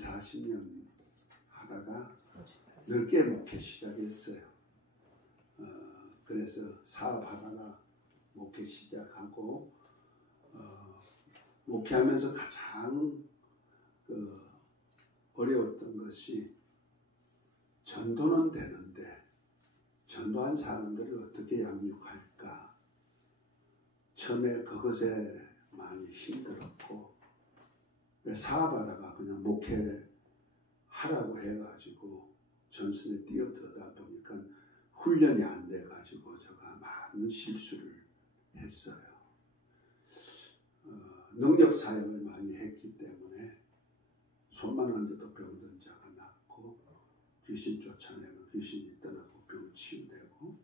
40년 하다가 넓게 목회 시작했어요. 그래서 사업하다가 목회 시작하고 목회하면서 가장 어려웠던 것이 전도는 되는데 전도한 사람들을 어떻게 양육할까. 처음에 그것에 많이 힘들었고 사업하다가 그냥 목회하라고 해가지고 전선에 뛰어들다 보니까 훈련이 안 돼가지고 제가 많은 실수를 했어요. 능력 사역을 많이 했기 때문에 손만 얹어도 병든 자가 낫고 귀신 쫓아내면 귀신이 떠나고 병 치유되고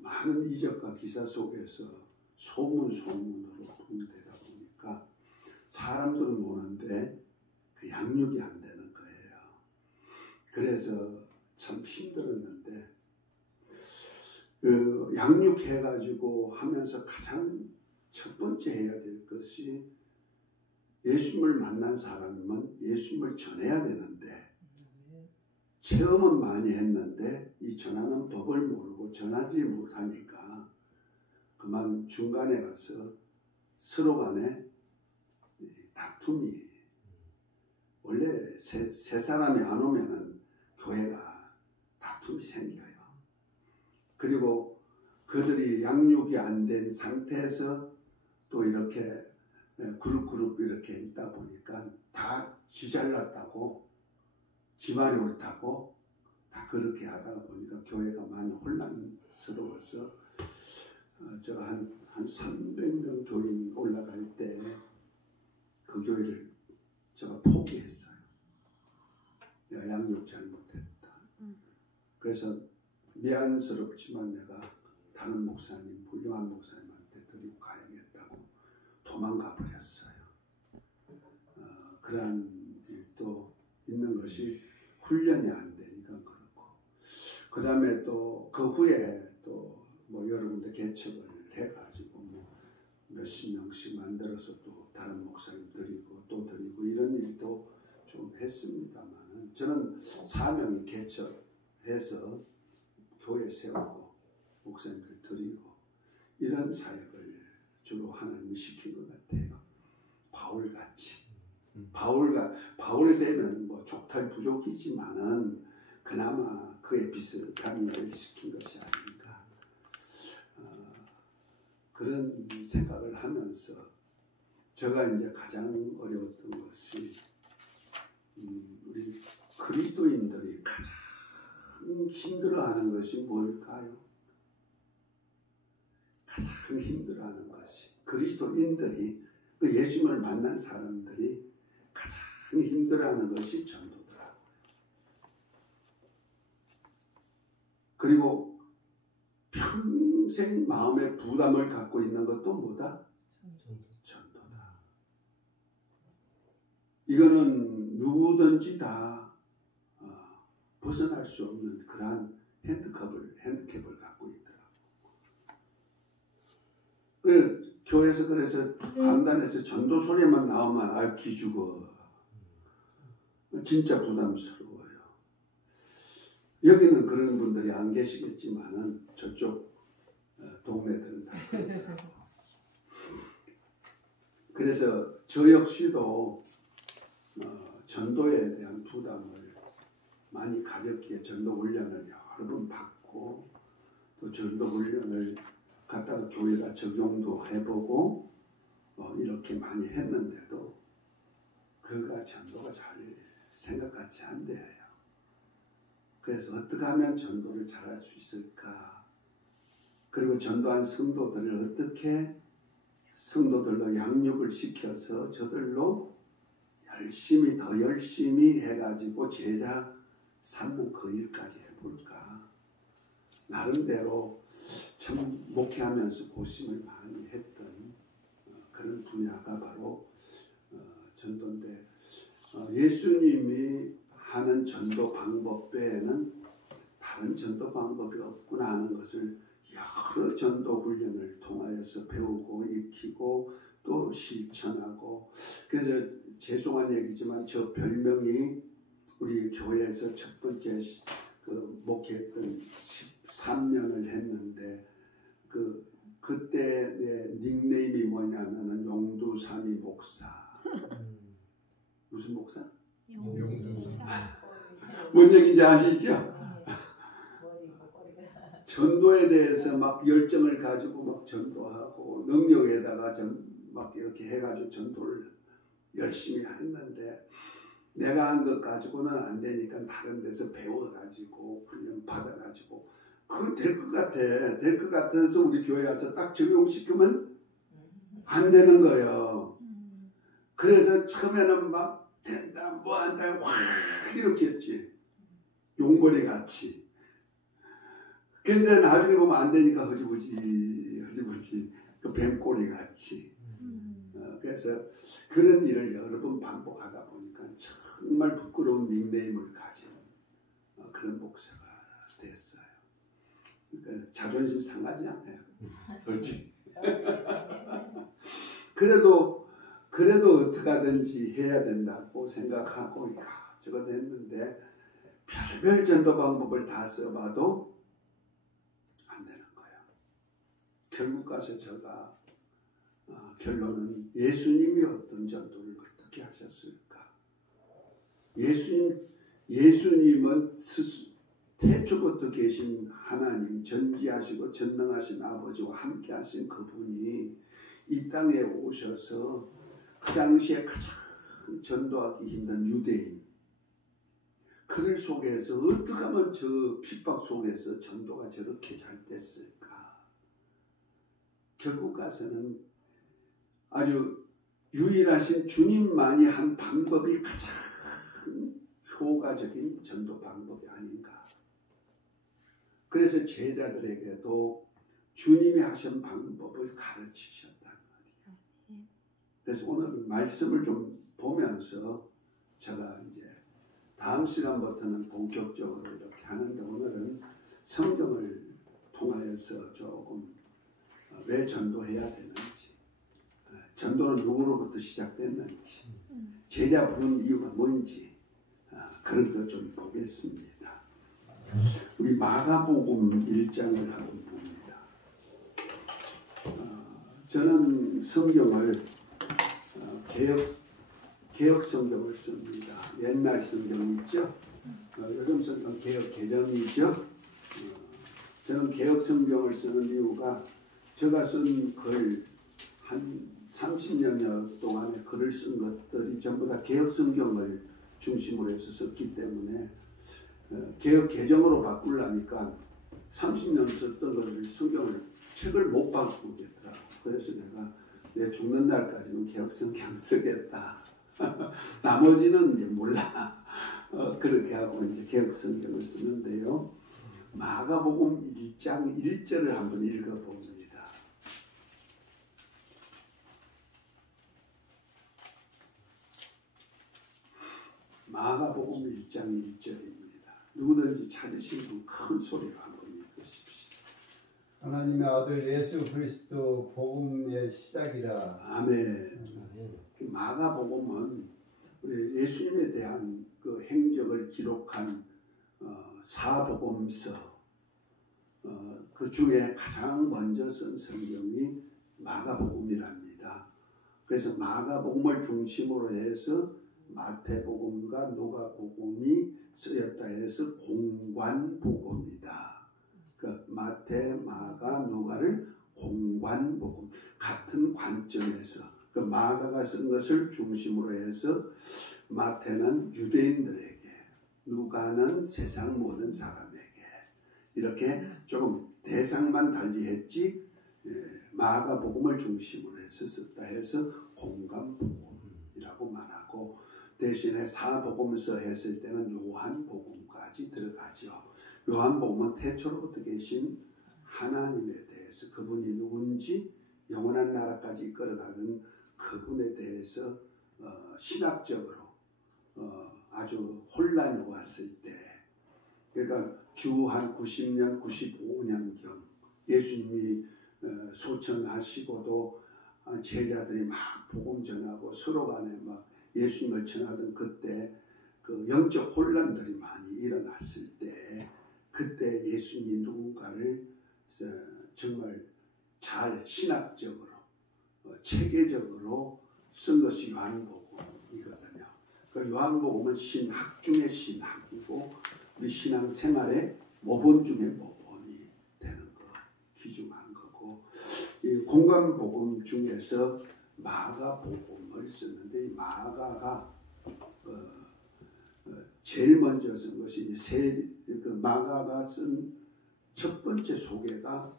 많은 이적과 기사 속에서 소문으로 통되다 보니까 사람들은 오는데 그 양육이 안 되는 거예요. 그래서 참 힘들었는데 양육해가지고 하면서 가장 첫 번째 해야 될 것이 예수님을 만난 사람은 예수님을 전해야 되는데 체험은 많이 했는데 이 전하는 법을 모르고 전하지 못하니까 그만 중간에 가서 서로 간에 다툼이 원래 세 사람이 안 오면은 교회가 다툼이 생겨요. 그리고 그들이 양육이 안 된 상태에서 또 이렇게 그룹 이렇게 있다 보니까 다 지 잘났다고 지 말이 옳다고 다 그렇게 하다가 보니까 교회가 많이 혼란스러워서 제가 한 300명 교인 올라갈 때 그 교회를 제가 포기했어요. 내가 양육 잘못했다. 그래서 미안스럽지만 내가 다른 목사님, 훌륭한 목사님한테 드리고 가야겠다고 도망가 버렸어요. 그러한 일도 있는 것이 훈련이 안 되니까 그렇고 그 다음에 또 그 후에 또 뭐 여러 군데 개척을 해가지고 뭐 몇십 명씩 만들어서 또 다른 목사님 드리고 또 드리고 이런 일도 좀 했습니다만 저는 사명이 개척해서 교회 세우고 목사님들 드리고 이런 사역을 주로 하나님이 시킨 것 같아요. 바울같이. 바울이 되면 뭐 족탈 부족이지만은 그나마 그에 비슷한 일을 시킨 것이 아닌가. 그런 생각을 하면서 제가 이제 가장 어려웠던 것이 우리 그리스도인들이 가장 힘들어하는 것이 뭘까요? 가장 힘들어하는 것이 그리스도인들이 그 예수님을 만난 사람들이 가장 힘들어하는 것이 전도더라고요. 그리고 평생 마음의 부담을 갖고 있는 것도 뭐다? 전도다. 이거는 누구든지 다 벗어날 수 없는 그러한 핸디캡을 갖고 있더라고요. 교회에서 그래서 강단에서 전도 소리만 나오면 기죽어. 진짜 부담스러워요. 여기는 그런 분들이 안 계시겠지만은 저쪽 동네들은 다 그래요. 그래서 저 역시도 전도에 대한 부담을 많이 가졌기에 전도 훈련을 여러 번 받고 또 전도 훈련을 갖다가 교회가 적용도 해보고 이렇게 많이 했는데도 그가 전도가 잘 생각같이 안 돼요. 그래서 어떻게 하면 전도를 잘할 수 있을까? 그리고 전도한 성도들을 어떻게 성도들로 양육을 시켜서 저들로 더 열심히 해가지고 제자 삼는 그 일까지 해볼까? 나름대로 참 목회하면서 고심을 많이 했던 그런 분야가 바로 전도인데 예수님이 하는 전도 방법 외에는 다른 전도 방법이 없구나 하는 것을 여러 전도 훈련을 통하여서 배우고 익히고 또 실천하고 그래서 죄송한 얘기지만 저 별명이 우리 교회에서 첫 번째 그 목회했던 13년을 했는데 그때 내 닉네임이 뭐냐면은 용두삼이 목사. 무슨 목사? 용두삼. 뭔 얘기인지 아시죠? 전도에 대해서 막 열정을 가지고 막 전도하고 능력에다가 막 이렇게 해가지고 전도를 열심히 했는데 내가 한 것 가지고는 안 되니까 다른 데서 배워가지고 훈련 받아가지고 그거 될 것 같아. 될 것 같아서 우리 교회 와서 딱 적용시키면 안 되는 거예요. 그래서 처음에는 막 된다 뭐 한다 확 이렇게 했지. 용머리 같이. 근데 나중에 보면 안 되니까 허지부지 그 뱀꼬리 같이. 그래서 그런 일을 여러 번 반복하다 보니까 정말 부끄러운 닉네임을 가진 그런 목사가 됐어요. 그러니까 자존심 상하지 않아요. 솔직히. 그래도 어떻게 하든지 해야 된다고 생각하고 저거 됐는데 별별 전도 방법을 다 써봐도 안 되는 거예요. 결국 가서 제가 결론은 예수님이 어떤 전도를 어떻게 하셨을까? 예수님은 태초부터 계신 하나님, 전지하시고 전능하신 아버지와 함께 하신 그분이 이 땅에 오셔서 그 당시에 가장 전도하기 힘든 유대인 그들 속에서 어떻게 하면 저 핍박 속에서 전도가 저렇게 잘 됐을까? 결국 가서는 아주 유일하신 주님만이 한 방법이 가장 효과적인 전도 방법이 아닌가. 그래서 제자들에게도 주님이 하신 방법을 가르치셨단 말이에요. 그래서 오늘 말씀을 좀 보면서 제가 이제 다음 시간부터는 본격적으로 이렇게 하는데 오늘은 성경을 통하여서 조금 왜 전도해야 되는지, 전도는 누구로부터 시작됐는지, 제자 부른 이유가 뭔지 그런 거 좀 보겠습니다. 우리 마가복음 1장을 한번 봅니다. 저는 성경을 개혁 성경을 씁니다. 옛날 성경 있죠? 요즘 성경 개혁 개정이죠? 저는 개혁 성경을 쓰는 이유가 제가 쓴 글 한 30년여 동안에 글을 쓴 것들이 전부 다 개혁 성경을 중심으로 해서 썼기 때문에 개혁 개정으로 바꾸려니까 30년 썼던 것을 책을 못 바꾸겠더라고. 그래서 내가 죽는 날까지는 개혁 성경 쓰겠다. 나머지는 이제 몰라. 그렇게 하고 이제 개혁 성경을 쓰는데요. 마가복음 1장 1절을 한번 읽어봅니다. 마가복음 1장 1절입니다. 누구든지 찾으신 분 큰 소리로 한번 읽으십시오. 하나님의 아들 예수 그리스도 복음의 시작이라. 아멘. 마가복음은 우리 예수님에 대한 그 행적을 기록한 사복음서 그 중에 가장 먼저 쓴 성경이 마가복음이랍니다. 그래서 마가복음을 중심으로 해서 마태복음과 누가복음이 쓰였다 해서 공관복음이다. 그 마태, 마가, 누가를 공관복음 같은 관점에서 그 마가가 쓴 것을 중심으로 해서 마태는 유대인들에게, 누가는 세상 모든 사람에게 이렇게 조금 대상만 달리했지 마가복음을 중심으로 해서 썼다 해서 공관복음이라고 말하고 대신에 사복음서 했을 때는 요한복음까지 들어가죠. 요한복음은 태초로부터 계신 하나님에 대해서 그분이 누군지 영원한 나라까지 이끌어가는 그분에 대해서 신학적으로 아주 혼란이 왔을 때 그러니까 주 한 90년, 95년경 예수님이 소천하시고도 제자들이 막 복음 전하고 서로 간에 막 예수님을 전하던 그때 그 영적 혼란들이 많이 일어났을 때 그때 예수님이 누군가를 정말 잘 신학적으로 체계적으로 쓴 것이 요한복음이거든요. 그 요한복음은 신학 중의 신학이고 우리 신앙생활의 모본 중의 모본이 되는 거 귀중한 거고 이 공관복음 중에서 마가복음을 썼는데 이 마가가 제일 먼저 쓴 것이 그 마가가 쓴 첫 번째 소개가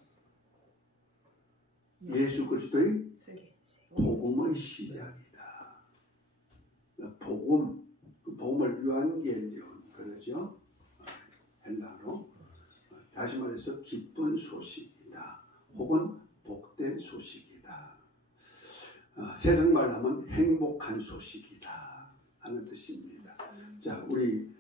예수 그리스도의 복음의 시작이다. 복음을 유한겔리온 그러죠. 헬라로 다시 말해서 기쁜 소식이다. 혹은 복된 소식이다. 세상 말로 하면 행복한 소식이다 하는 뜻입니다. 자, 우리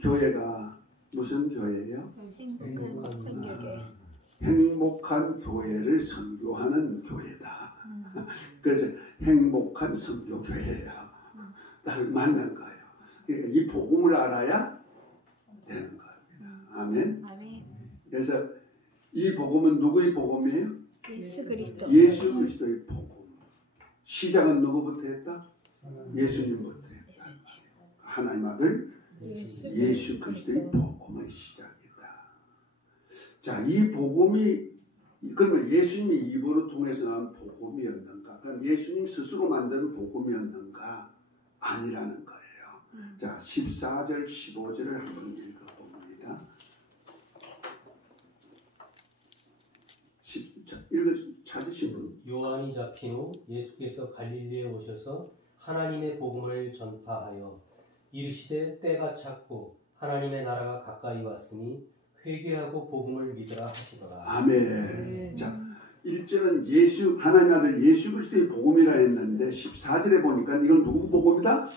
교회가 무슨 교회예요? 행복한 성교회. 행복한 교회를 선교하는 교회다. 그래서 행복한 선교교회예요. 나를 만난 거예요. 그러니까 이 복음을 알아야 되는 겁니다. 아멘. 그래서 이 복음은 누구의 복음이에요? 예수 그리스도. 예수 그리스도의 복음. 시작은 누구부터 했다? 예수님부터 했다. 하나님 아들 예수 그리스도의 복음의 시작이다. 자, 이 복음이 그러면 예수님이 입으로 통해서 나온 복음이었는가? 그럼 예수님 스스로 만든 복음이었는가? 아니라는 거예요. 자, 14절 15절을 한번 읽어봅니다. 찾으신 분. 요한이 잡힌 후 예수께서 갈릴리에 오셔서 하나님의 복음을 전파하여 이르시되 때가 찼고 하나님의 나라가 가까이 왔으니 회개하고 복음을 믿으라 하시더라. 아멘. 자, 1절은 하나님 아들 예수 그리스도의 복음이라 했는데 14절에 보니까 이건 누구 복음이다?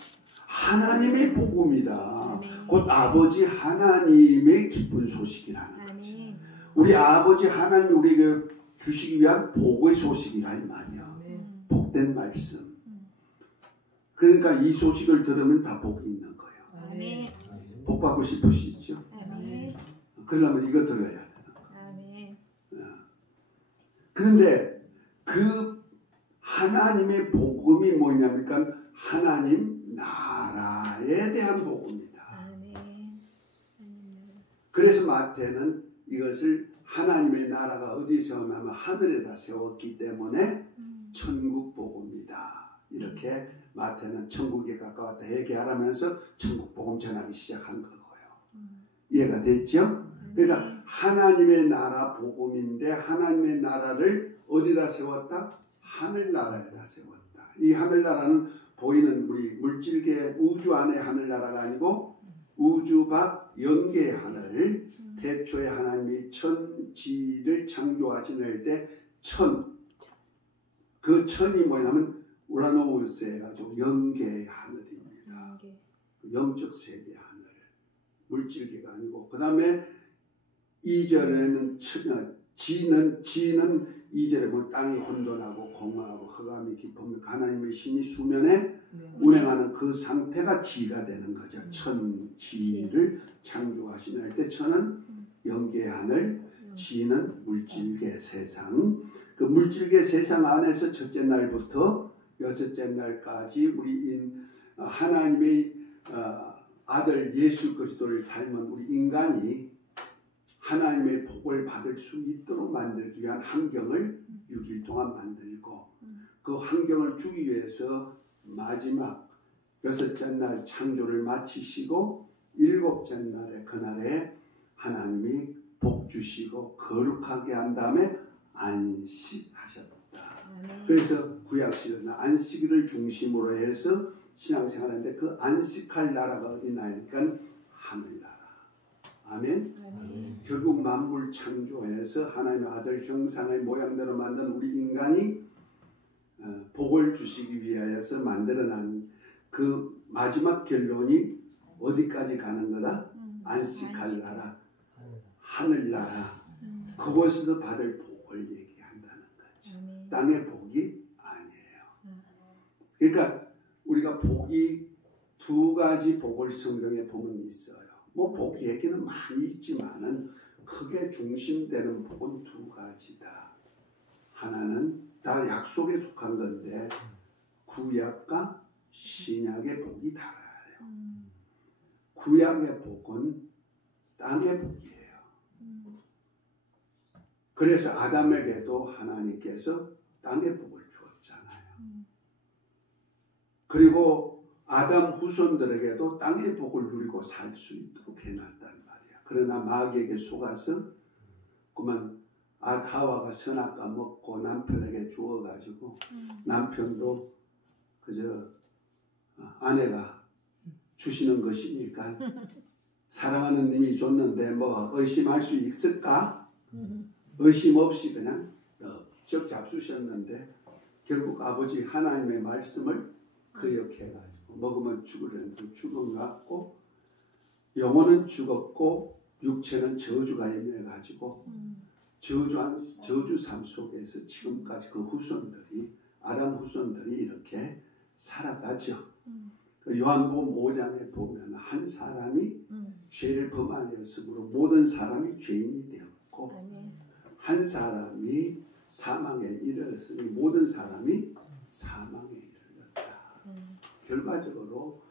하나님의 복음이다. 곧 아버지 하나님의 기쁜 소식이라는 거지. 우리 아버지 하나님이 우리에게 주시기 위한 복의 소식이라 이 말이야. 복된 말씀. 그러니까 이 소식을 들으면 다 복이 있는 거예요. 복 받고 싶으시죠? 그러려면 이거 들어야 되는 거예요. 그런데 그 하나님의 복음이 뭐냐니까 하나님 나라에 대한 복음이다. 그래서 마태는 이것을 하나님의 나라가 어디에 세웠냐면 하늘에다 세웠기 때문에 천국 복음이다. 이렇게 마태는 천국에 가까웠다 얘기하라면서 천국 복음 전하기 시작한 거고요. 이해가 됐죠? 그러니까 하나님의 나라 복음인데 하나님의 나라를 어디다 세웠다? 하늘나라에다 세웠다. 이 하늘나라는 보이는 우리 물질계 우주 안의 하늘나라가 아니고 우주 밖 영계의 하늘. 태초에 하나님이 천지를 창조하시는 때 그 천이 뭐냐면 우라노우스 해가지고 영계의 하늘입니다. 영적 세계의 하늘. 물질계가 아니고 그 다음에 2절에는 지는 2절에 보면 땅이 혼돈하고 공허하고 흑암이 깊으면 하나님의 신이 수면에 운행하는 그 상태가 지가 되는 거죠. 천지를 창조하시는 때 천은 영계의 하늘, 지는 물질계 세상. 그 물질계 세상 안에서 첫째 날부터 여섯째 날까지 우리 하나님의 아들 예수 그리스도를 닮은 우리 인간이 하나님의 복을 받을 수 있도록 만들기 위한 환경을 6일 동안 만들고 그 환경을 주기 위해서 마지막 여섯째 날 창조를 마치시고 일곱째 날에 그날에 하나님이 복 주시고 거룩하게 한 다음에 안식하셨다. 그래서 구약시대는 안식일을 중심으로 해서 신앙생활하는데 그 안식할 나라가 어디나니까 하늘나라. 아멘. 결국 만물 창조해서 하나님의 아들 형상의 모양대로 만든 우리 인간이 복을 주시기 위하여서 만들어낸 그 마지막 결론이 어디까지 가는 거다? 안식할 나라, 하늘나라. 그곳에서 받을 복을 얘기한다는 거죠. 땅의 복이 아니에요. 그러니까 우리가 복이 두 가지 복을 성경에 보면 있어요. 뭐 복 얘기는 많이 있지만은 크게 중심되는 복은 두 가지다. 하나는 다 약속에 속한 건데 구약과 신약의 복이 달라요. 구약의 복은 땅의 복이에요. 그래서 아담에게도 하나님께서 땅의 복을 주었잖아요. 그리고 아담 후손들에게도 땅의 복을 누리고 살 수 있도록 해놨단 말이야. 그러나 마귀에게 속아서 그만 하와가 선악과 먹고 남편에게 주어가지고 남편도 그저 아내가 주시는 것이니까 사랑하는 님이 줬는데 뭐 의심할 수 있을까? 의심 없이 그냥 넉적 잡수셨는데 결국 아버지 하나님의 말씀을 거역해가지고 먹으면 죽으려는데 죽음 났고 영혼은 죽었고 육체는 저주가 임해가지고 저주 삶 속에서 지금까지 그 후손들이 아담 후손들이 이렇게 살아가죠. 요한복음 5장에 보면 한 사람이 죄를 범하였으므로 모든 사람이 죄인이 되었고 한 사람이 사망에 이르렀으니 모든 사람이 사망에 이르렀다. 결과적으로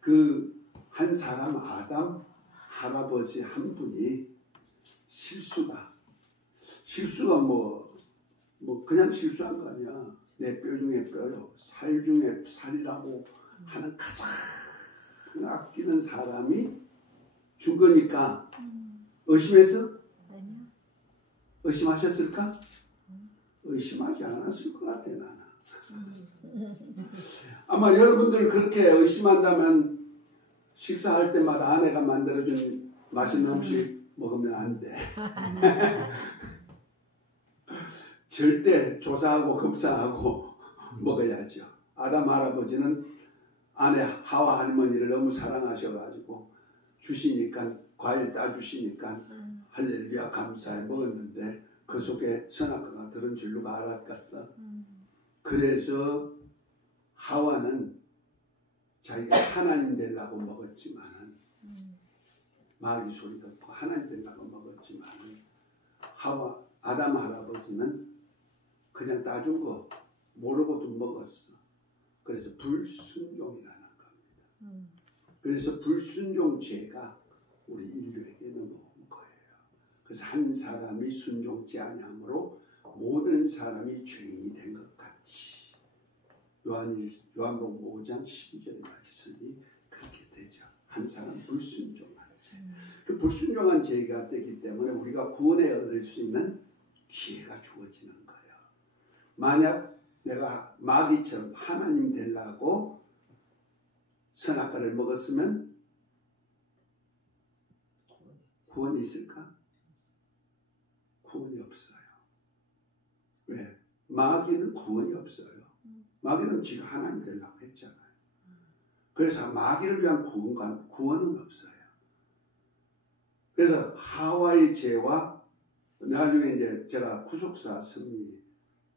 그 한 사람 아담 할아버지 한 분이 실수가 뭐 그냥 실수한 거 아니야. 내 뼈 중에 뼈요, 살 중에 살이라고 하는 가장 아끼는 사람이 죽으니까 의심했어? 의심하셨을까? 의심하지 않았을 것 같아 나는. 아마 여러분들 그렇게 의심한다면 식사할 때마다 아내가 만들어준 맛있는 음식 먹으면 안 돼. 절대 조사하고 검사하고 먹어야죠. 아담 할아버지는 아내 하와 할머니를 너무 사랑하셔가지고 주시니까 과일 따주시니까 할렐루야 감사해 먹었는데 그 속에 선악과가 들은 줄 누가 알았겠어. 그래서 하와는 자기가 하나님 되려고 먹었지만은 마귀 소리 듣고 하나님 되려고 먹었지만은 아담 할아버지는 그냥 따준 거 모르고도 먹었어. 그래서 불순종이라는 겁니다. 그래서 불순종 죄가 우리 인류에게 넘어온 거예요. 그래서 한 사람이 순종치 아니함으로 모든 사람이 죄인이 된 것 같이 요한복음 5장 12절의 말씀이 그렇게 되죠. 한 사람 불순종한 죄. 그 불순종한 죄가 되기 때문에 우리가 구원에 얻을 수 있는 기회가 주어지는 거예요. 만약 내가 마귀처럼 하나님 되려고 선악과를 먹었으면 구원이 있을까? 구원이 없어요. 왜? 마귀는 구원이 없어요. 마귀는 지가 하나님 되려고 했잖아요. 그래서 마귀를 위한 구원은 없어요. 그래서 하와의 죄와 나중에 이제 제가 구속사 승리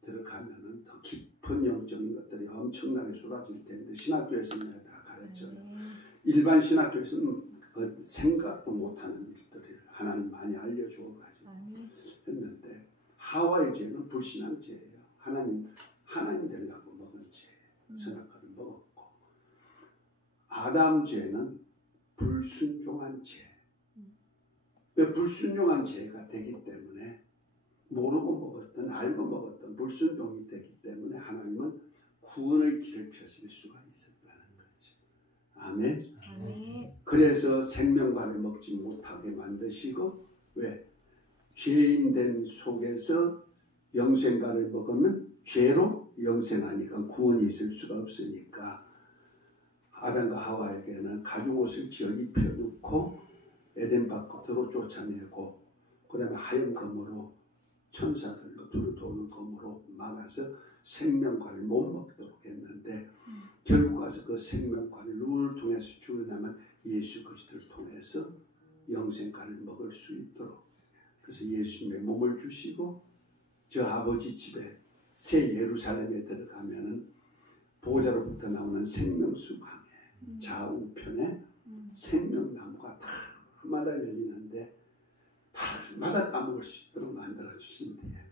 들어가면은 더 깊은 영적인 것들이 엄청나게 쏟아질 텐데 신학교에서는 내가 다 가르쳐요. 일반 신학교에서는 그 생각도 못하는 일들을 하나님 많이 알려주어가지고 했는데 하와의 죄는 불신한 죄예요. 하나님 되려고 먹은 죄, 선악과를 먹었고 아담 죄는 불순종한 죄. 그 불순종한 죄가 되기 때문에 모르고 먹었던 알고 먹었던 불순종이 되기 때문에 하나님은 구원의 길을 펴실 수가 있었다는 거죠. 아멘. 그래서 생명과를 먹지 못하게 만드시고 왜? 죄인된 속에서 영생과를 먹으면 죄로 영생하니까 구원이 있을 수가 없으니까 아담과 하와에게는 가죽옷을 지어 입혀놓고 에덴 밖으로 쫓아내고 그 다음에 하얀 검으로 천사들로 둘을 도는 검으로 막아서 생명과를 못 먹도록 했는데 결국 가서 그 생명과를 누구를 통해서 주어내면 예수 그리스도를 통해서 영생과를 먹을 수 있도록 그래서 예수님의 몸을 주시고 저 아버지 집에 새 예루살렘에 들어가면은 보좌로부터 나오는 생명수 강에 좌우편에 생명나무가 달마다 열리는데 달마다 따먹을 수 있도록 만들어주신대요.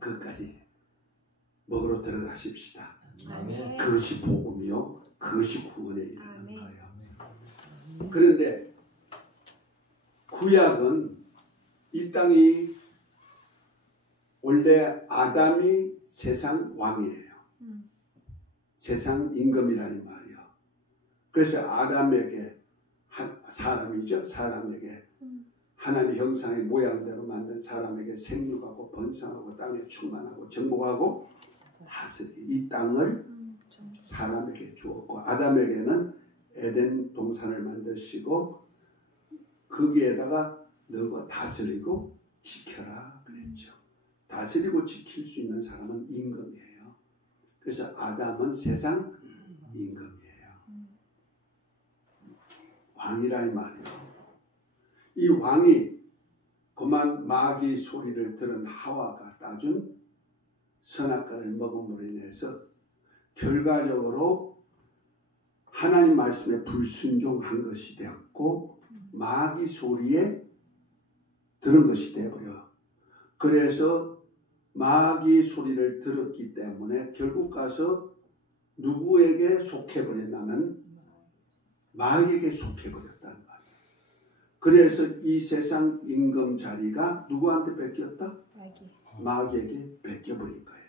그것까지 먹으러 들어가십시다. 아멘. 그것이 복음이요, 그것이 구원에 이르는 아멘. 거예요. 그런데 구약은 이 땅이 원래 아담이 세상 왕이에요. 세상 임금이라는 말이요. 그래서 아담에게 사람이죠. 사람에게 하나님의 형상의 모양대로 만든 사람에게 생육하고 번성하고 땅에 충만하고 정복하고 다스리기, 이 땅을 사람에게 주었고, 아담에게는 에덴 동산을 만드시고 거기에다가 너가 다스리고 지켜라 그랬죠. 다스리고 지킬 수 있는 사람은 임금이에요. 그래서 아담은 세상 임금이에요. 왕이라 이 말이에요. 이 왕이 그만 마귀 소리를 들은 하와가 따준 선악과를 먹음으로 인해서 결과적으로 하나님 말씀에 불순종한 것이 되었고 마귀 소리에 들은 것이 되어버려. 그래서 마귀 소리를 들었기 때문에 결국 가서 누구에게 속해버렸냐면 마귀에게 속해버렸다는 말이에요. 그래서 이 세상 임금 자리가 누구한테 뺏겼다? 마귀에게 뺏겨버린 거예요.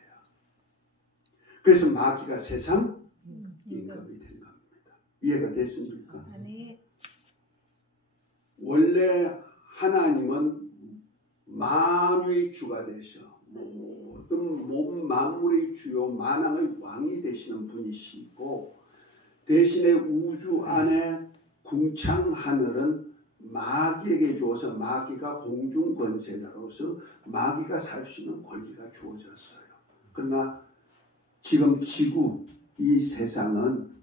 그래서 마귀가 세상 임금이 된 겁니다. 이해가 됐습니까? 원래 하나님은 만유의 주가 되셔 모든 몸 만물의 주요 만왕의 왕이 되시는 분이시고, 대신에 우주 안에 궁창 하늘은 마귀에게 주어서 마귀가 공중 권세자로서 마귀가 살 수 있는 권리가 주어졌어요. 그러나 지금 지구 이 세상은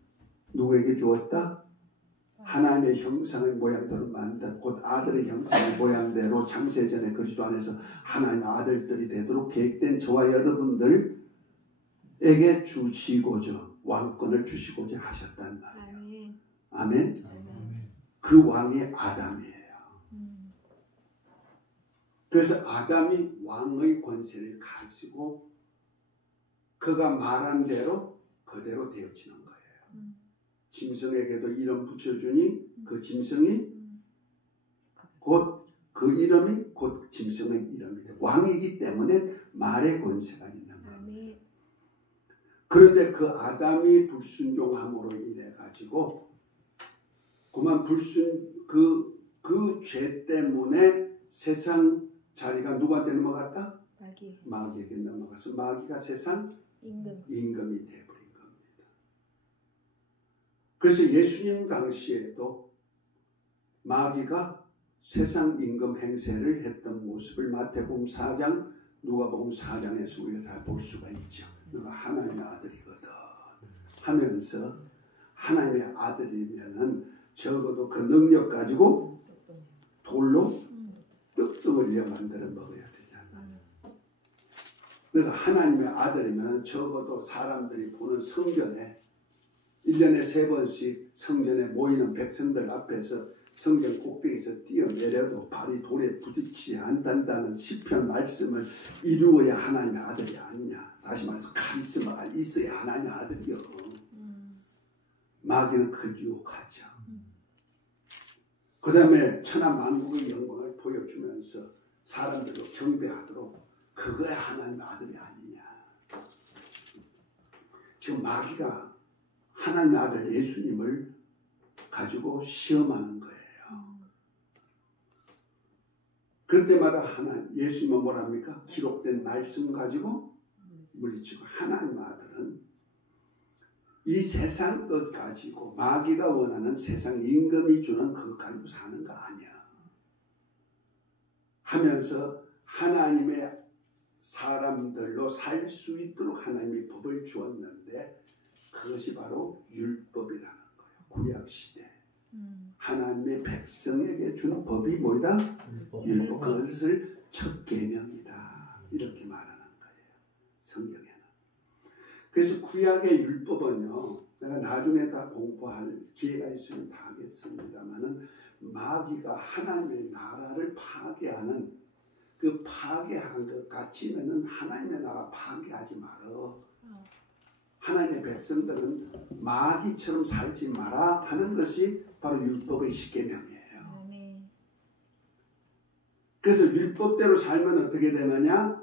누구에게 주었다? 하나님의 형상의 모양대로 만든, 곧 아들의 형상의 모양대로 창세전에 그리스도 안에서 하나님의 아들들이 되도록 계획된 저와 여러분들에게 주시고자 왕권을 주시고자 하셨단 말이에요. 아멘. 그 왕이 아담이에요. 그래서 아담이 왕의 권세를 가지고 그가 말한 대로 그대로 되어지는 거예요. 짐승에게도 이름 붙여주니 그 짐승이 곧 그 이름이 곧 짐승의 이름이 돼. 왕이기 때문에 말의 권세가 있는 거예요. 그런데 그 아담이 불순종함으로 인해 가지고 그만 그 죄 때문에 세상 자리가 누구한테 넘어갔다? 마귀에게 넘어가서 마귀가 세상 임금이 되어버린 겁니다. 그래서 예수님 당시에도 마귀가 세상 임금 행세를 했던 모습을 마태복음 4장, 누가복음 4장에서 우리가 잘 볼 수가 있죠. 너가 하나님의 아들이거든 하면서, 하나님의 아들이면은 적어도 그 능력 가지고 돌로 떡덩어리를 만들어 먹어야 되잖아. 너가 하나님의 아들이면 적어도 사람들이 보는 성전에 1년에 3번씩 성전에 모이는 백성들 앞에서 성전 꼭대기에서 뛰어내려도 발이 돌에 부딪히지 않는다는 시편 말씀을 이루어야 하나님의 아들이 아니냐. 다시 말해서 카리스마가 있어야 하나님의 아들이요. 마귀는 그걸 유혹하죠. 그 다음에 천하 만국의 영광을 보여주면서 사람들도 경배하도록, 그거야 하나님의 아들이 아니냐. 지금 마귀가 하나님의 아들 예수님을 가지고 시험하는 거예요. 그럴 때마다 예수님은 뭐랍니까? 기록된 말씀 가지고 물리치고, 하나님 아들은 이 세상 것 가지고 마귀가 원하는 세상 임금이 주는 그것 가지고 사는 거 아니야 하면서 하나님의 사람들로 살 수 있도록 하나님이 법을 주었는데, 그것이 바로 율법이라는 거예요. 구약시대 하나님의 백성에게 주는 법이 뭐다? 율법. 그것을 첫 계명이다 이렇게 말하는 거예요, 성경에는. 그래서 구약의 율법은요, 내가 나중에 다 공부할 기회가 있으면 다 하겠습니다만은 마귀가 하나님의 나라를 파괴하는 그 파괴한 것 같이면은 하나님의 나라 파괴하지 말어. 하나님의 백성들은 마귀처럼 살지 마라 하는 것이 바로 율법의 십계명이에요. 그래서 율법대로 살면 어떻게 되느냐?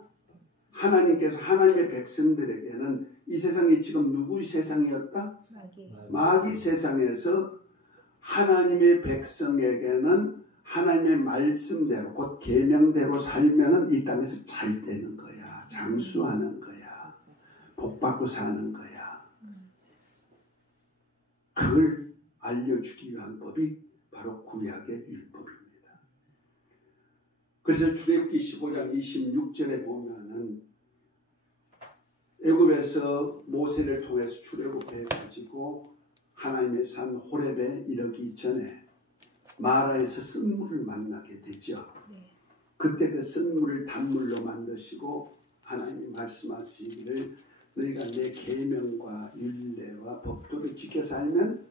하나님께서 하나님의 백성들에게는 이 세상이 지금 누구의 세상이었다? 마귀 세상에서 하나님의 백성에게는 하나님의 말씀대로 곧 계명대로 살면은 이 땅에서 잘 되는 거야. 장수하는 거야. 복받고 사는 거야. 그걸 알려주기 위한 법이 바로 구약의 율법입니다. 그래서 출애굽기 15장 26절에 보면은 애굽에서 모세를 통해서 출애굽해가지고 하나님의 산 호렙에 이르기 전에 마라에서 쓴물을 만나게 되죠. 그때 그 쓴물을 단물로 만드시고 하나님이 말씀하시기를 너희가 내 계명과 율례와 법도를 지켜 살면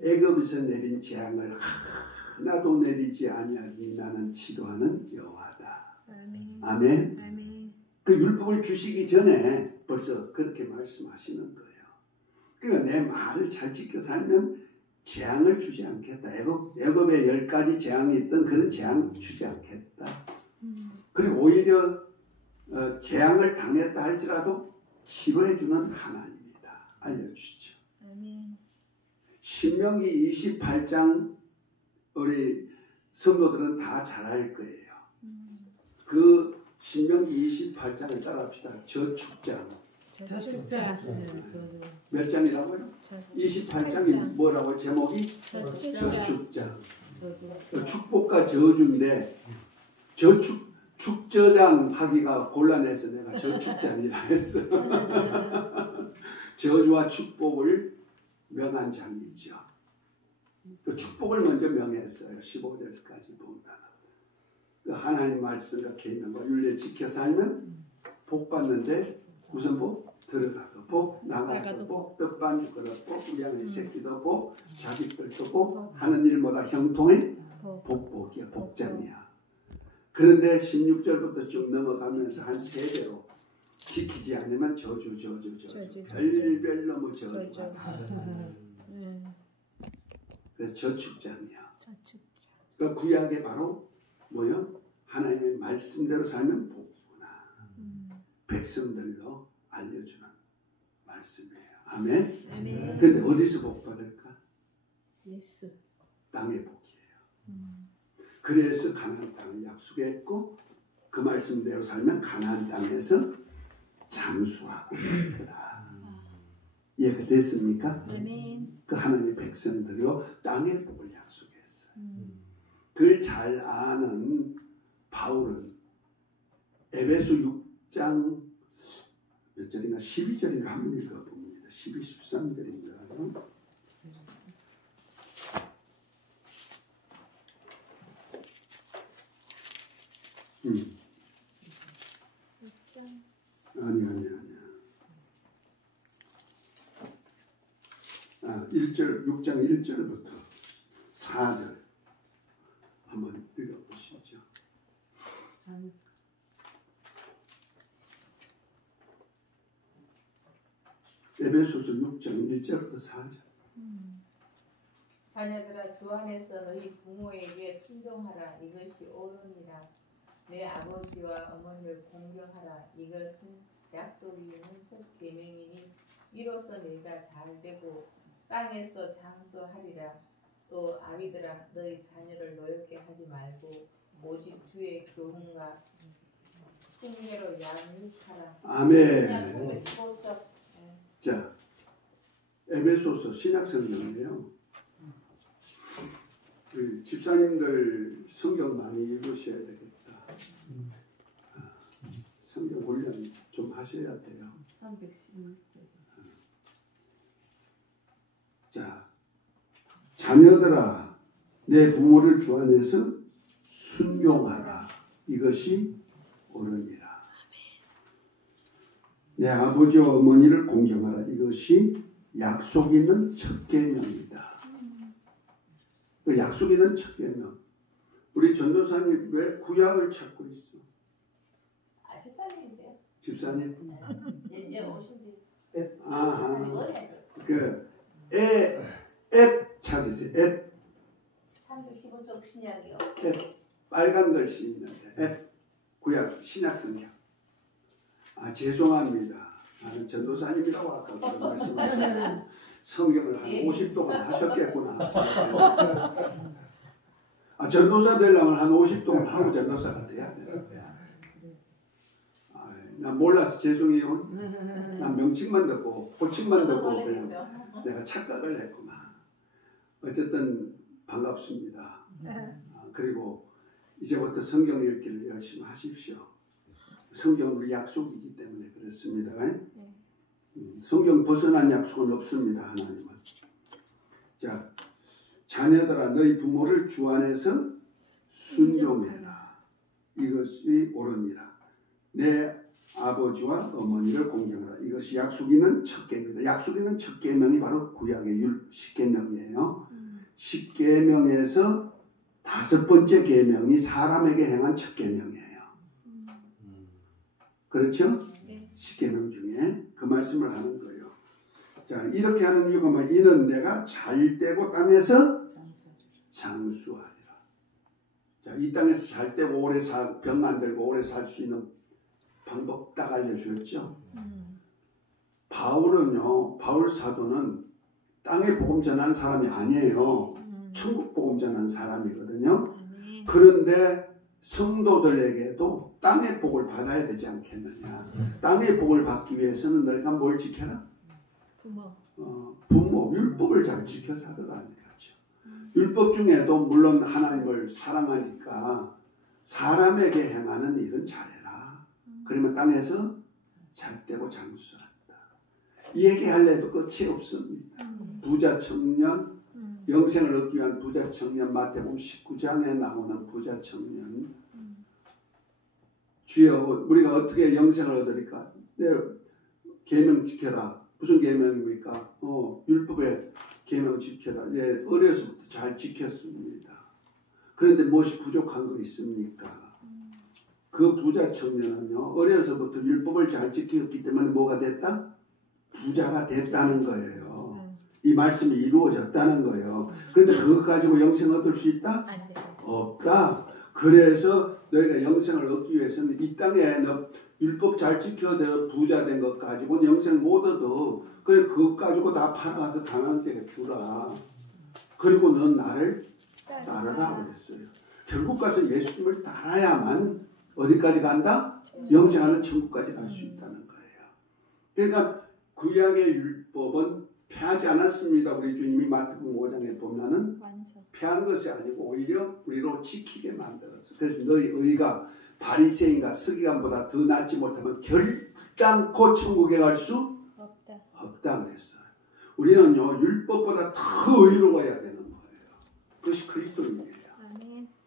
애굽에서 내린 재앙을 하나도 내리지 아니하니 나는 치료하는 여호와다. 아멘. 그 율법을 주시기 전에 벌써 그렇게 말씀하시는 거예요. 그러니까 내 말을 잘 지켜 살면 재앙을 주지 않겠다. 애굽에 10가지 재앙이 있던 그런 재앙 주지 않겠다. 그리고 오히려 재앙을 당했다 할지라도 치료해주는 하나님이다. 알려주죠. 신명기 28장 우리 성도들은 다 잘 알 거예요. 그 신명기 28장을 따라합시다. 저축장. 몇 장이라고요? 28장이 뭐라고 제목이? 저축장. 축복과 저주인데 축저장 하기가 곤란해서 내가 저축장이라 했어. 저주와 축복을 명한 장이죠. 그 축복을 먼저 명했어요. 15절까지 보면 그 하나님 말씀과 계명과 율례 지켜 살면 복 받는데 무슨 복? 들어가도 복, 나가도 복, 떡반 주거도 복, 우리 아이 새끼도 복, 자식들도 복, 하는 일마다 형통의 복복이야, 복장이야. 그런데 16절부터 쭉 넘어가면서 한 3배로 지키지 않으면 저주. 별별 너무 저주가 다 들어갔어. 그래서 저축장이야. 그 구약에 바로 뭐요? 하나님의 말씀대로 살면 복이구나. 백성들로 알려주는 말씀이에요. 아멘. 근데 어디서 복 받을까? 예수. 땅의 복이에요. 그래서 가나안 땅을 약속했고 그 말씀대로 살면 가나안 땅에서 장수하고 살 거다. 이해가 됐습니까? 그 하나님의 백성들로 땅의 복을 약속했어요. 그걸 잘 아는 바울은 에베소 6장 몇 절인가 12절인가 한번 읽어봅니다. 12, 13절인가요? 아니야. 6장 1절부터 4절 한번 읽어보시죠. 에베소서 6장 1절부터 4절. 자녀들아 주 안에서 너희 부모에게 순종하라. 이것이 옳으니라. 내 아버지와 어머니를 공경하라. 이것은 약속이 있는 첫 계명이니 이로써 너희가 잘되고 땅에서 장수하리라. 또 아비들아 너희 자녀를 노엽게 하지 말고 오직 주의 교훈과 숭배로 양육하라. 아멘. 자, 에베소서 신약성경이에요. 우리 집사님들 성경 많이 읽으셔야 되겠다. 성경 훈련 좀 하셔야 돼요. 316. 자, 자녀들아 내 부모를 주 안에서 순종하라. 이것이 옳으니라. 내 아버지와 어머니를 공경하라. 이것이 약속 있는 첫 계명이다. 그 약속 있는 첫 계명. 우리 전도사님 왜 구약을 찾고 있어? 아, 집사님이세요? 집사님? 이제 오신지. 아하. 어려야죠. 그 앱 찾으세요. 앱. 315쪽 신약이요. 앱. 빨간 글씨 있는데 앱. 구약 신약 성경. 아 죄송합니다. 나는 전도사님이라고 아까 그런 말씀하셨는데 성경을 한 50동은 하셨겠구나. 아 전도사 되려면 한 50동은 하고 전도사가 돼야 되는 거야. 아, 난 몰라서 죄송해요. 난 명칭만 듣고 호칭만 듣고 그냥 내가 착각을 했구나. 어쨌든 반갑습니다. 그리고 이제부터 성경 읽기를 열심히 하십시오. 성경은 우리 약속이기 때문에 그렇습니다. 성경 벗어난 약속은 없습니다. 하나님은. 자, 자녀들아 너희 부모를 주 안에서 순종해라. 이것이 옳으니라. 내 아버지와 어머니를 공경하라. 이것이 약속 있는 첫 계명이다. 약속 있는 첫 계명이 바로 구약의 10계명이에요. 10계명에서 5번째 계명이 사람에게 행한 첫 계명이에요. 그렇죠? 10계명 중에 그 말씀을 하는 거예요. 자, 이렇게 하는 이유가 뭐 이는 내가 잘되고 땅에서 장수하리라. 자, 이 땅에서 잘되고 오래 병 안 들고 오래 살 수 있는 방법 딱 알려주었죠. 바울은요, 바울 사도는 땅의 복음 전하는 사람이 아니에요. 천국 복음 전하는 사람이거든요. 그런데 성도들에게도 땅의 복을 받아야 되지 않겠느냐. 땅의 복을 받기 위해서는 너희가 뭘 지켜라? 부모, 율법을 잘 지켜 살아가는 거죠. 율법 중에도 물론 하나님을 사랑하니까 사람에게 행하는 일은 잘해라. 그러면 땅에서 잘되고 장수한다. 이 얘기할래도 끝이 없습니다. 부자 청년, 영생을 얻기 위한 부자 청년, 마태복음 19장에 나오는 부자 청년. 주여 우리가 어떻게 영생을 얻으리까? 네, 계명 지켜라. 무슨 계명입니까? 율법의 계명 지켜라. 예, 어려서부터 잘 지켰습니다. 그런데 무엇이 부족한 거 있습니까? 그 부자 청년은요, 어려서부터 율법을 잘 지켰기 때문에 뭐가 됐다? 부자가 됐다는 거예요. 이 말씀이 이루어졌다는 거예요. 그런데 그것 가지고 영생을 얻을 수 있다? 없다. 그래서 너희가 영생을 얻기 위해서는 이 땅에 너 율법 잘 지켜서 부자 된 것 가지고는 영생 못 얻어. 그래 그것 가지고 다 팔아가서 가난한 데에 주라. 그리고 넌 나를 따르라 그랬어요. 결국 가서 예수님을 따라야만 어디까지 간다? 영생하는 천국까지 갈 수 있다는 거예요. 그러니까 구약의 율법은 폐하지 않았습니다. 우리 주님이 마태복음 5장에 보면은 폐한 것이 아니고 오히려 우리로 지키게 만들었어요. 그래서 너희 의가 바리새인과 서기관보다 더 낫지 못하면 결단코 천국에 갈 수 없다 그랬어요. 우리는요 율법보다 더 의로워야 되는 거예요. 그것이 그리스도인이에요.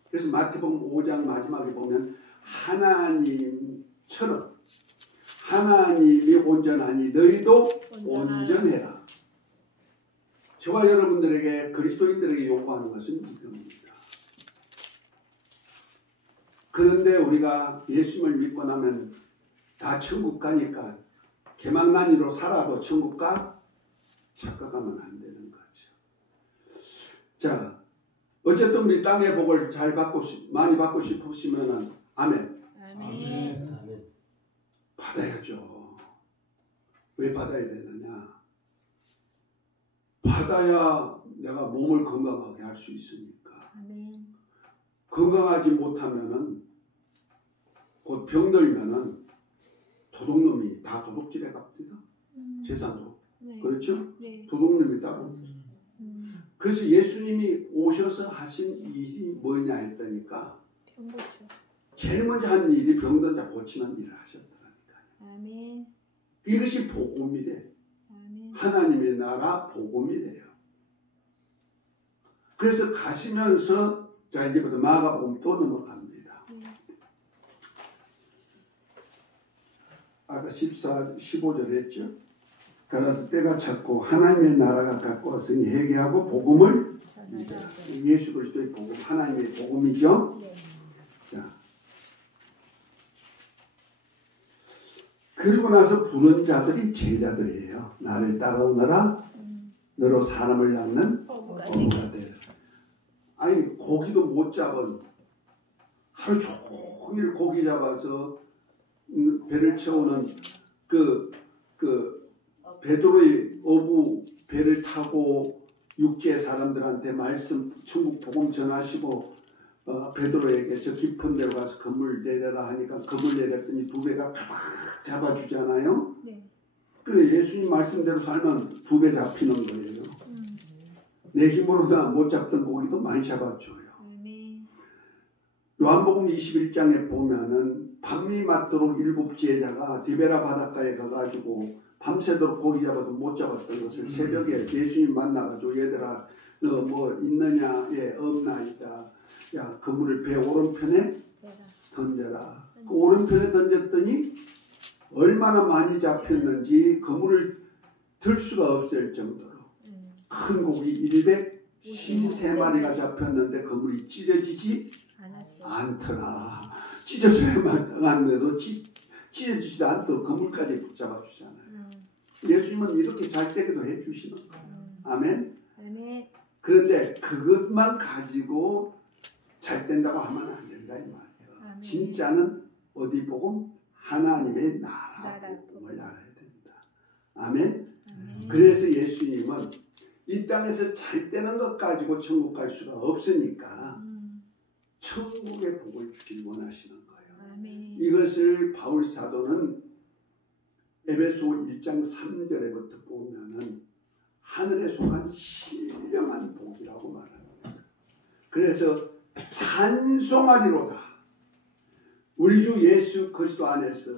그래서 마태복음 5장 마지막에 보면 하나님처럼 하나님이 온전하니 너희도 온전해라. 저와 여러분들에게 그리스도인들에게 요구하는 것은 이겁니다. 그런데 우리가 예수님을 믿고 나면 다 천국 가니까 개망난이로 살아도 천국 가? 착각하면 안 되는 거죠. 자, 어쨌든 우리 땅의 복을 잘 받고 많이 받고 싶으시면은 아멘. 아멘. 받아야죠. 왜 받아야 되느냐? 받아야 내가 몸을 건강하게 할 수 있으니까. 아멘. 건강하지 못하면은 곧 병들면은 도둑놈이 다 도둑질해 갑니다. 재산도. 네. 그렇죠? 네. 도둑놈이 따로. 그래서 예수님이 오셔서 하신 일이 뭐냐 했더니까 병고쳐. 제일 먼저 한 일이 병든 자 고치는 일을 하셨더라니까요. 아멘. 이것이 복음이래. 아멘. 하나님의 나라 복음이래요. 그래서 가시면서 자 이제부터 마가복음 또 넘어갑니다. 아까 15절 했죠. 그래서 때가 찼고 하나님의 나라가 가까웠으니 회개하고 복음을 믿으라. 예수 그리스도의 복음, 하나님의 복음이죠. 네. 자, 그리고 나서 부른 자들이 제자들이에요. 나를 따라오너라. 너로 사람을 낚는 어부가 되라. 아니 고기도 못 잡은 하루 종일 고기 잡아서 배를 채우는 그 베드로의 어부 배를 타고 육지의 사람들한테 말씀 천국 복음 전하시고 베드로에게 저 깊은 데로 가서 그물 내려라 하니까 그물 내렸더니 두 배가 가득 잡아주잖아요. 네. 그래 예수님 말씀대로 살면 두 배 잡히는 거예요. 내 힘으로나 못 잡던 고기도 많이 잡아줘요. 요한복음 21장에 보면은 밤이 맞도록 7 제자가 디베라 바닷가에 가가지고 밤새도록 고기 잡아도 못 잡았던 것을 새벽에 예수님 만나가지고 얘들아 너 뭐 있느냐? 예 없나이다. 야 그물을 배 오른편에 던져라. 그 오른편에 던졌더니 얼마나 많이 잡혔는지 그물을 들 수가 없을 정도로 큰 고기 153마리가 잡혔는데 그물이 찢어지지 않더라. 찢어져야만 당하는데도 찢어지지도 않도록 그물까지 붙잡아주잖아요. 예수님은 이렇게 잘 되기도 해주시는 거예요. 아멘. 아멘. 그런데 그것만 가지고 잘 된다고 하면 안 된다 이 말이에요. 아멘. 진짜는 어디 복음? 하나님의 나라 복음을 알아야 된다. 아멘. 아멘. 그래서 예수님은 이 땅에서 잘 되는 것 가지고 천국 갈 수가 없으니까 천국의 복을 주길 원하시는 거예요. 아멘. 이것을 바울 사도는 에베소 1장 3절에부터 보면은 하늘에 속한 신령한 복이라고 말합니다. 그래서 찬송하리로다. 우리 주 예수 그리스도 안에서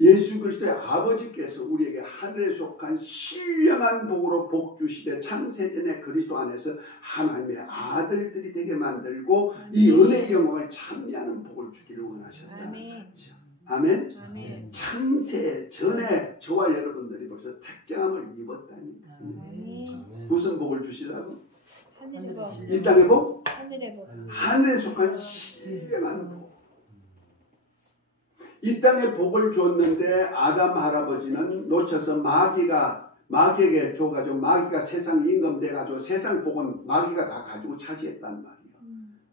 예수 그리스도의 아버지께서 우리에게 하늘에 속한 신령한 복으로 복 주시되 창세전에 그리스도 안에서 하나님의 아들들이 되게 만들고 이 은혜의 영광을 참여하는 복을 주기를 원하셨다는 거죠. 아멘. 아멘. 창세 전에 저와 여러분들이 벌써 특정함을 입었다니까. 아멘. 무슨 복을 주시라고? 하늘의 복. 이 땅의 복? 하늘의 복. 하늘에 속한 신령한 복. 이 땅에 복을 줬는데 아담 할아버지는 놓쳐서 마귀에게 줘가지고 마귀가 세상 임금 돼가지고 세상 복은 마귀가 다 가지고 차지했단 말이에요.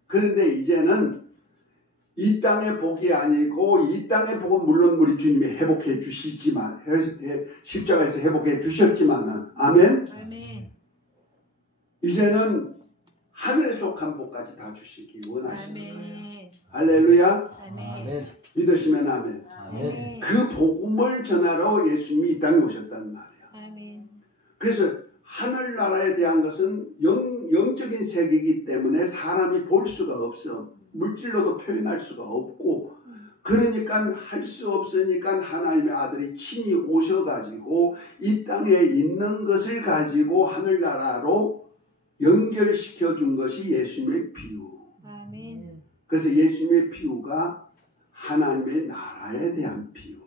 그런데 이제는 이 땅의 복이 아니고 이 땅의 복은 물론 우리 주님이 회복해 주시지만 십자가에서 회복해 주셨지만은 아멘. 아멘. 이제는 하늘에 속한 복까지 다 주시기 원하시는 아멘. 거예요. 할렐루야. 아멘. 믿으시면 아멘. 아멘. 그 복음을 전하러 예수님이 이 땅에 오셨단 말이에요. 아멘. 그래서 하늘나라에 대한 것은 영적인 세계이기 때문에 사람이 볼 수가 없어. 물질로도 표현할 수가 없고 그러니까 할 수 없으니까 하나님의 아들이 친히 오셔가지고 이 땅에 있는 것을 가지고 하늘나라로 연결시켜 준 것이 예수님의 비유. 아멘. 그래서 예수님의 비유가 하나님의 나라에 대한 비유.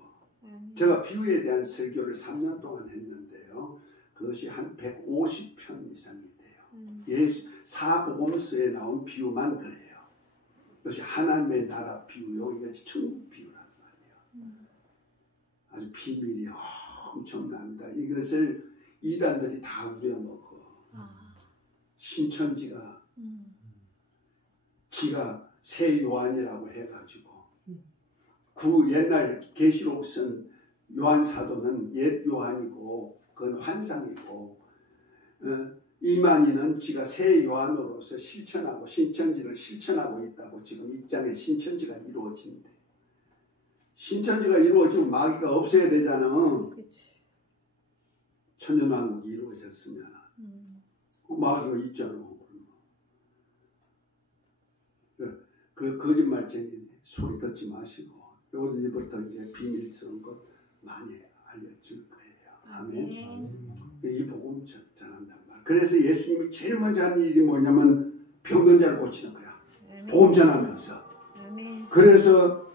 아멘. 제가 비유에 대한 설교를 3년 동안 했는데요. 그것이 한 150편 이상이 돼요. 사복음서에 나온 비유만 그래요. 이것이 하나님의 나라 비유요. 이것이 천국 비유란 말이에요. 아주 비밀이 엄청납니다. 이것을 이단들이 다 우려먹어. 신천지가 지가 새 요한이라고 해가지고 옛날 계시록 쓴 요한 사도는 옛 요한이고 그건 환상이고 이만희는 지가 새 요한으로서 실천하고 신천지를 실천하고 있다고 지금 이 장에 신천지가 이루어진대. 신천지가 이루어지면 마귀가 없어야 되잖아. 그치. 천년왕국이 이루어졌으면 마귀가 있잖아. 그 거짓말쟁이 소리 듣지 마시고 오늘부터 이제 비밀스러운 것 많이 알려줄 거예요. 아멘. 이 복음 전한단 말. 그래서 예수님이 제일 먼저 한 일이 뭐냐면 병든 자를 고치는 거야. 복음 전하면서. 그래서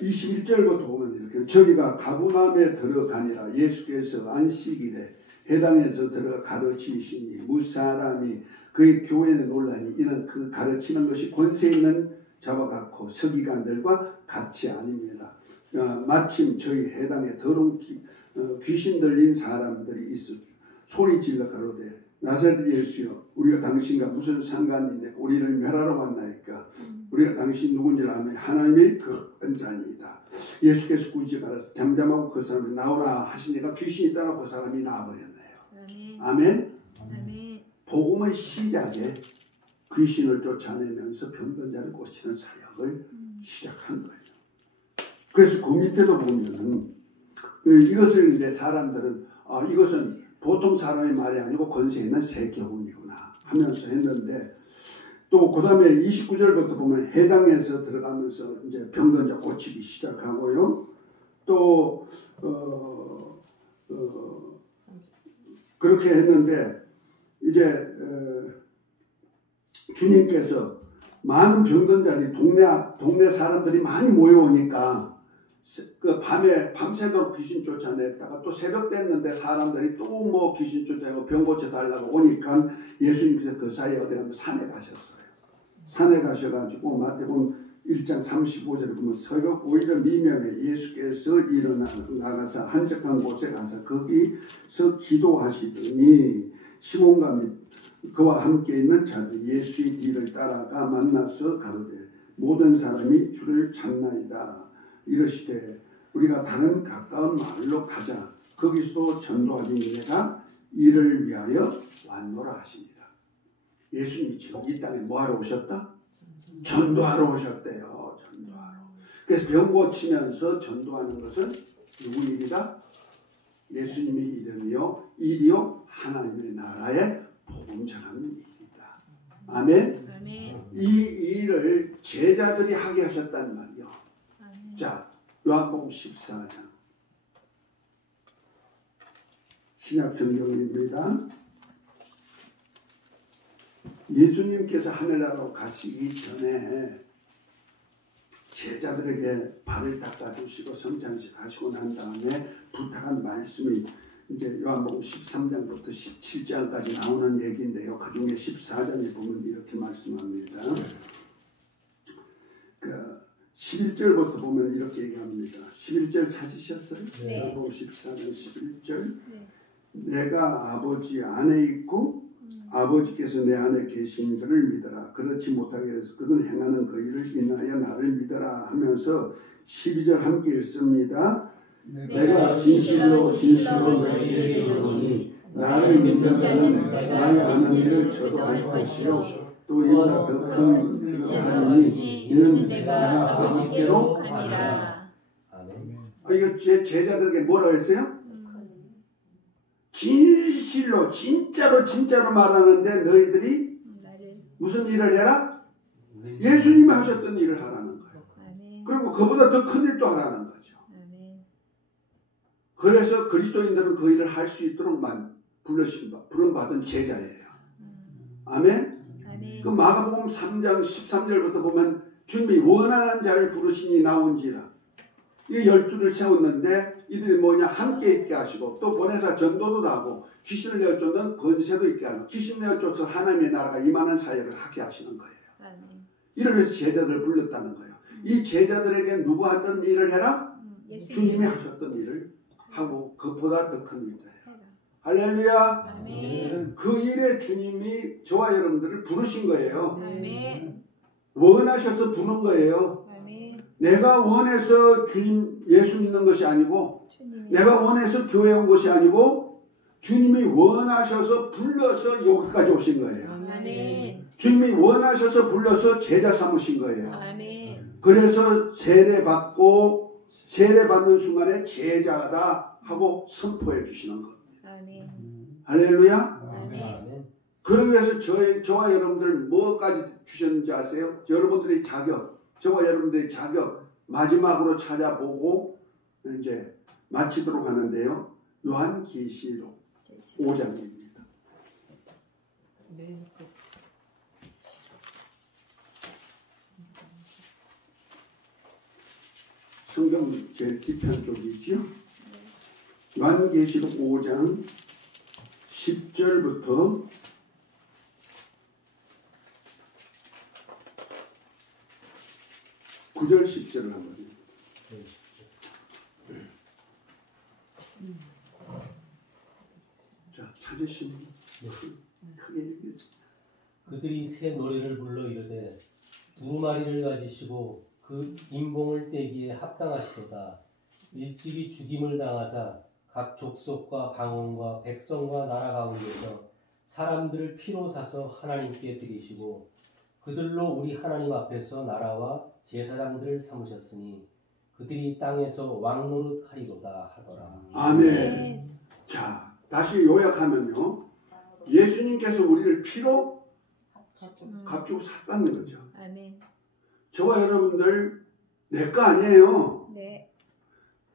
21절부터 보면 이렇게 저기가 가버나움에 들어가니라. 예수께서 안식일에 회당에서 들어가 가르치시니 무사람이 그의 교회에 놀라니 이는 그 가르치는 것이 권세 있는 자와 같고 서기관들과 같이 아닙니다. 마침 저희 회당에 더러운 귀신 들린 사람들이 있어 소리 질러 가로되 나사렛 예수여 우리가 당신과 무슨 상관이 있냐 우리를 멸하러 왔나이까 우리가 당신 누군지 아는 하나님의 그 은자니이다. 예수께서 굳이 가라서 잠잠하고 그 사람이 나오라 하시니까 귀신이 있다고 그 사람이 나와버렸네요. 아멘. 아멘. 복음의 시작에 귀신을 쫓아내면서 병든 자를 고치는 사역을 시작한 거예요. 그래서 그 밑에도 보면은 이것을 이제 사람들은 이것은 보통 사람의 말이 아니고 권세 있는 세계훈이구나 하면서 했는데 또 그 다음에 29절부터 보면 해당에서 들어가면서 이제 병든 자 고치기 시작하고요. 또 그렇게 했는데 이제 주님께서 많은 병든 자리 동네 사람들이 많이 모여오니까 그 밤새도록 귀신 쫓아냈다가 또 새벽 됐는데 사람들이 또 뭐 귀신 쫓아내고 병 고쳐달라고 오니까 예수님께서 그 사이에 어디 가면 산에 가셨어요. 산에 가셔가지고 마태복음 1장 35절에 보면 새벽 오히려 미명에 예수께서 일어나 나가서 한적한 곳에 가서 거기서 기도하시더니 시몬과 그와 함께 있는 자들이 예수의 뒤를 따라가 만나서 가로되 모든 사람이 주를 찾나이다. 이러시되 우리가 다른 가까운 마을로 가자. 거기서도 전도하니 내가 이를 위하여 왔노라 하십니다. 예수님이 지금 이 땅에 뭐하러 오셨다? 전도하러 오셨대요. 전도하러. 그래서 병 고치면서 전도하는 것은 누구 일이다? 예수님의 일이요 하나님의 나라의 복음 전하는 일이다. 아멘. 이 일을 제자들이 하게 하셨단 말이요. 자, 요한복음 14장 신약 성경입니다. 예수님께서 하늘나라로 가시기 전에 제자들에게 발을 닦아주시고 성찬식 하시고 난 다음에 부탁한 말씀이 이제 요한복음 13장부터 17장까지 나오는 얘기인데요. 그 중에 14장에 보면 이렇게 말씀합니다. 11절부터 보면 이렇게 얘기합니다. 11절 찾으셨어요? 네. 요한복음 14장 11절. 네. 내가 아버지 안에 있고 아버지께서 내 안에 계신 이들을 믿어라. 그렇지 못하게 해서 그는 행하는 그 일을 인하여 나를 믿어라 하면서 12절 함께 읽습니다. 내가 진실로 너희에게 이르노니 나를 믿는 자는 나의 하는 일을 저도 할 것이요 또 이보다 더 큰 일을 하리니 이는 내가 아버지께로 갑니다. 아멘. 이거 제자들에게 뭐라고 했어요? 진실로 진짜로 말하는데 너희들이 무슨 일을 해라? 예수님이 하셨던 일을 하라는 거예요. 그리고 그보다 더 큰 일도 하라는 거죠. 그래서 그리스도인들은 그 일을 할 수 있도록만 부름받은 제자예요. 아멘? 그 마가복음 3장 13절부터 보면 주님이 원하는 자를 부르시니 나온지라. 이 12를 세웠는데 이들이 뭐냐 함께 있게 하시고 또 보내사 전도도 하고 귀신을 내어쫓는 권세도 있게 하고 귀신 내어쫓아 하나님의 나라가 임하는 사역을 하게 하시는 거예요. 이를 위해서 제자들을 불렀다는 거예요. 이 제자들에게 누구 하던 일을 해라? 주님이 하셨던 일을 하고 그보다 더 큰 일도 해요. 할렐루야. 아멘. 그 일에 주님이 저와 여러분들을 부르신 거예요. 아멘. 원하셔서 부른 거예요. 아멘. 내가 원해서 주님 예수 믿는 것이 아니고 주님이 내가 원해서 교회 온 것이 아니고 주님이 원하셔서 불러서 여기까지 오신 거예요. 아멘. 주님이 원하셔서 불러서 제자 삼으신 거예요. 아멘. 그래서 세례받는 순간에 제자다 하고 선포해 주시는 겁니다. 아멘. 할렐루야. 아멘. 그러기 위해서 저와 여러분들 뭐까지 주셨는지 아세요? 여러분들의 자격, 저와 여러분들의 자격 마지막으로 찾아보고 이제 마치도록 하는데요. 요한계시록 5장입니다. 네. 성경 제일 뒤편 쪽이지요. 요한계시록 5장 10절부터 9절 10절을 한번 자, 찾으시면 크게 읽겠습니다. 그들이 새 노래를 불러 이르되 두 마리를 가지시고 그 인봉을 떼기에 합당하시도다. 일찍이 죽임을 당하사 각 족속과 방언과 백성과 나라 가운데서 사람들을 피로 사서 하나님께 드리시고 그들로 우리 하나님 앞에서 나라와 제사장들을 삼으셨으니 그들이 땅에서 왕노릇 하리로다 하더라. 아멘. 자, 다시 요약하면요. 예수님께서 우리를 피로 값주고 샀다는 거죠. 아멘. 저와 여러분들 내 거 아니에요. 네.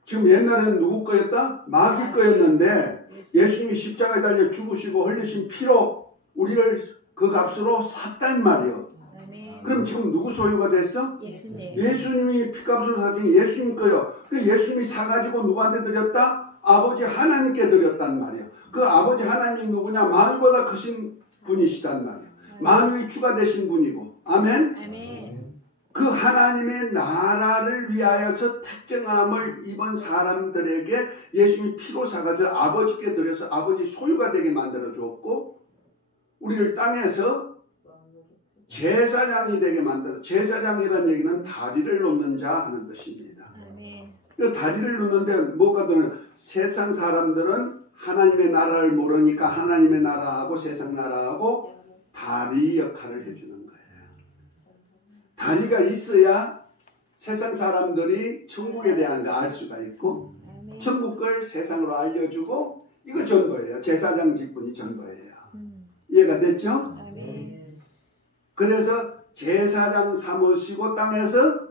지금 옛날에는 누구 거였다? 마귀 거였는데 예수님이 십자가에 달려 죽으시고 흘리신 피로 우리를 그 값으로 샀단 말이에요. 아멘. 그럼 지금 누구 소유가 됐어? 예수님. 예수님이 피값으로 샀으니 예수님 거요. 그 예수님이 사가지고 누구한테 드렸다? 아버지 하나님께 드렸단 말이에요. 그 아버지 하나님이 누구냐? 만유보다 크신 분이시단 말이에요. 만유의 주가 되신 분이고. 아멘? 아멘. 그 하나님의 나라를 위하여서 택정함을 입은 사람들에게 예수님이 피로 사가서 아버지께 드려서 아버지 소유가 되게 만들어 주었고, 우리를 땅에서 제사장이 되게 만들어. 제사장이라는 얘기는 다리를 놓는 자 하는 뜻입니다. 아멘. 그 다리를 놓는데 뭐가 드는 세상 사람들은 하나님의 나라를 모르니까 하나님의 나라하고 세상 나라하고 다리 역할을 해주는 거예요. 다리가 있어야 세상 사람들이 천국에 대한 거 알 수가 있고, 아멘. 천국을 세상으로 알려주고, 이거 전도예요. 제사장 직분이 전도예요. 이해가 됐죠? 아멘. 그래서 제사장 삼으시고 땅에서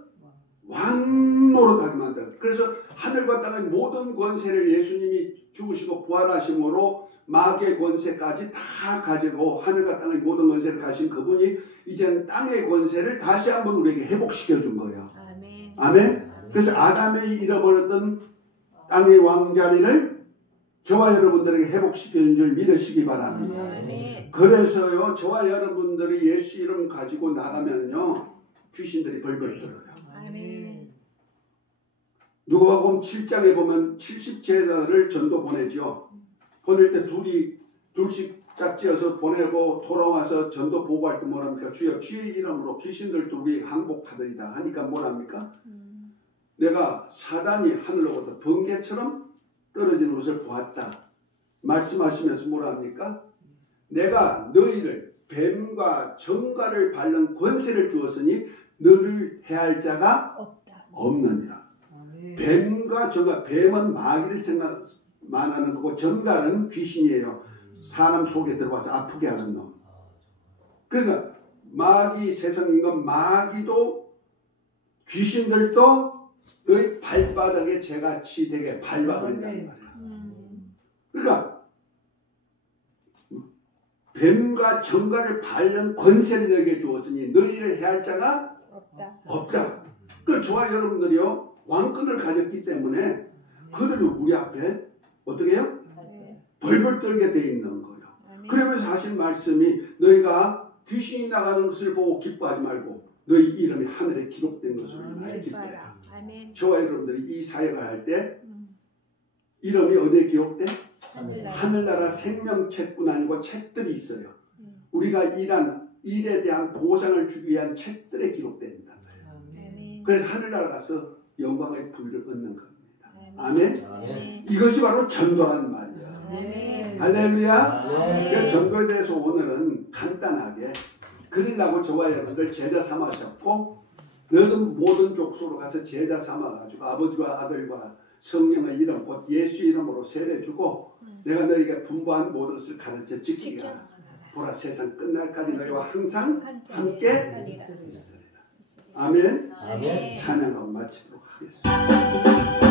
왕 노릇하게 만들어요. 그래서 하늘과 땅의 모든 권세를 예수님이 죽으시고 부활하심으로 마귀의 권세까지 다 가지고 하늘과 땅의 모든 권세를 가신 그분이 이제는 땅의 권세를 다시 한번 우리에게 회복시켜 준 거예요. 아멘. 아멘. 그래서 아담이 잃어버렸던 땅의 왕자리를 저와 여러분들에게 회복시켜 준 줄 믿으시기 바랍니다. 아멘. 그래서요, 저와 여러분들이 예수 이름 가지고 나가면요, 귀신들이 벌벌 떨어요. 아멘. 누가복음 7장에 보면 70제자를 전도 보내죠. 보낼 때 둘씩 짝지어서 보내고 돌아와서 전도 보고할 때 뭐랍니까? 주여 주의 이름으로 귀신들 둘이 항복하더이다 하니까 뭐랍니까? 내가 사단이 하늘로부터 번개처럼 떨어지는 것을 보았다. 말씀하시면서 뭐랍니까? 내가 너희를 뱀과 정갈을 밟는 권세를 주었으니 너를 해할 자가 없느니라. 뱀과 정갈, 뱀은 마귀를 생각만 거고 정갈은 귀신이에요. 사람 속에 들어와서 아프게 하는 놈. 그러니까 마귀, 세상 인간 마귀도 귀신들도 너희 발바닥에 재같이 되게 밟아버린다는 말이야. 그러니까 뱀과 정갈을 밟는 권세를 너에게 주었으니 너희를 해할 자가 없다. 그 저와 여러분들이요, 왕권을 가졌기 때문에 그들이 우리 앞에 어떻게 해요? 벌벌 떨게 돼 있는 거예요. 그러면서 하신 말씀이 너희가 귀신이 나가는 것을 보고 기뻐하지 말고 너희 이름이 하늘에 기록된 것으로 인하여 기뻐해라. 저와 여러분들이 이 사역을 할 때 이름이 어디에 기록돼? 하늘나라 생명책뿐 아니고 책들이 있어요. 우리가 일한 일에 대한 보상을 주기 위한 책들에 기록된다. 그래서 하늘나라 가서 영광의 부를 얻는 겁니다. 아멘. 아멘. 이것이 바로 전도란 말이야. 아멘. 할렐루야. 아멘. 그 전도에 대해서 오늘은 간단하게 그러려고 저와 여러분들 제자 삼으셨고, 너는 모든 족속으로 가서 제자 삼아가지고 아버지와 아들과 성령의 이름 곧 예수 이름으로 세례주고 내가 너희에게 분부한 모든 것을 가르쳐 지키게 하라. 보라, 세상 끝날까지 너희와 항상 함께 있으리라. 아멘. 아멘. 찬양하고 마치도록 하겠습니다.